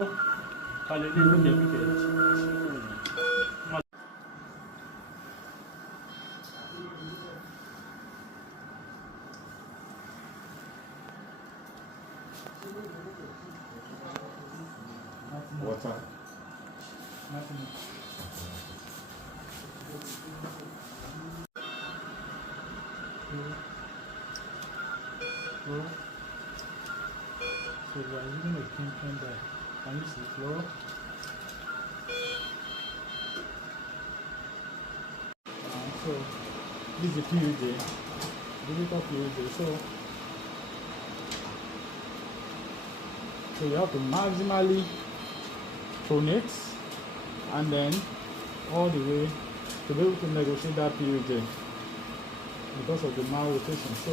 Water. Nothing. Floor. So we are using a pinpoint there. Can you see the floor? So this is the PUJ, the little PUJ. So you have to maximally pronate and then all the way to be able to negotiate that PUJ because of the malrotation. So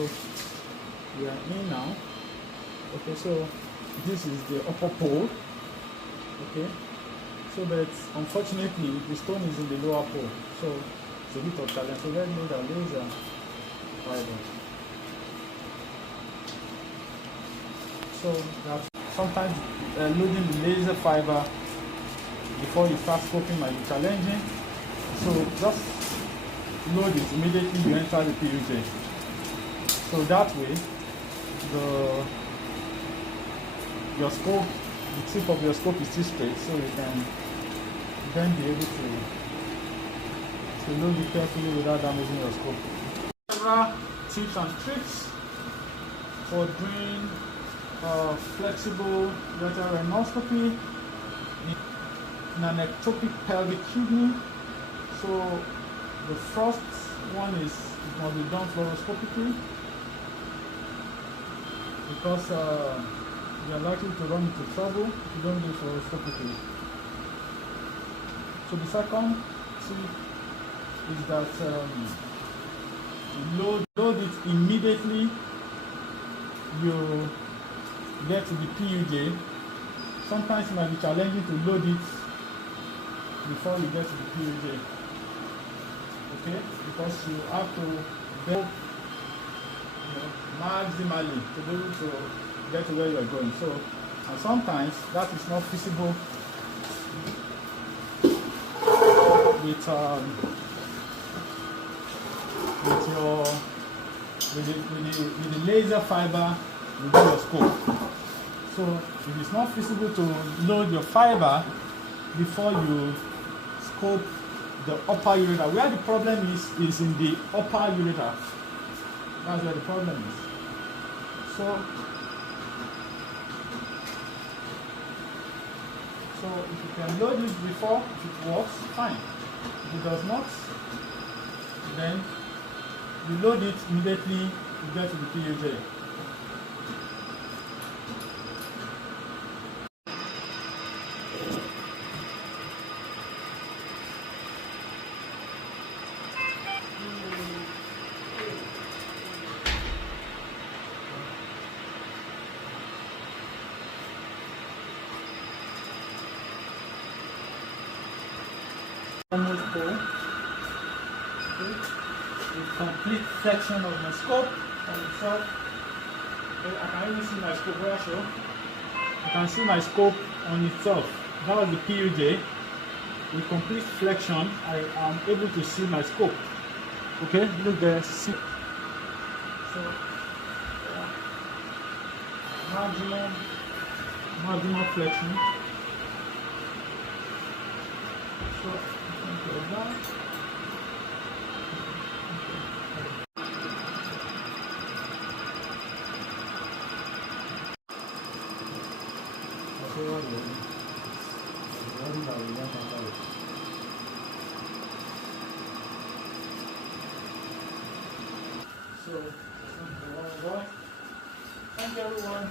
we are in now. Okay, so this is the upper pole. Okay, so but unfortunately the stone is in the lower pole, so it's a bit of challenge. So let's load our laser fiber. So that sometimes loading the laser fiber before you start scoping might be challenging. So just load it immediately you enter the PUJ. So that way your scope, the tip of your scope is still straight, so you can then be able to load it carefully without damaging your scope. Several tips and tricks for doing flexible lateral rhinoscopy in an ectopic pelvic kidney. So the first one is it must be done fluoroscopically because you are likely to run into trouble if you don't do it fluoroscopically. So the second tip is that load it immediately you get to the PUJ. Sometimes it might be challenging to load it before you get to the PUJ. Okay, because you have to go maximally to be able to get to where you are going. So, and sometimes that is not feasible with the laser fiber within your scope. So if it's not feasible to load your fiber before you scope the upper ureter, where the problem is in the upper ureter. That's where the problem is. So if you can load it before, if it works, fine. If it does not, then you load it immediately you get to the PUJ. Almost full. Okay. The complete section of my scope on itself. Okay. I can even see my scope. Where I show, you can see my scope on itself. That was the PUJ. With complete flexion, I am able to see my scope. Okay, look there. See. So maximum flexion. So that. So, thank you everyone.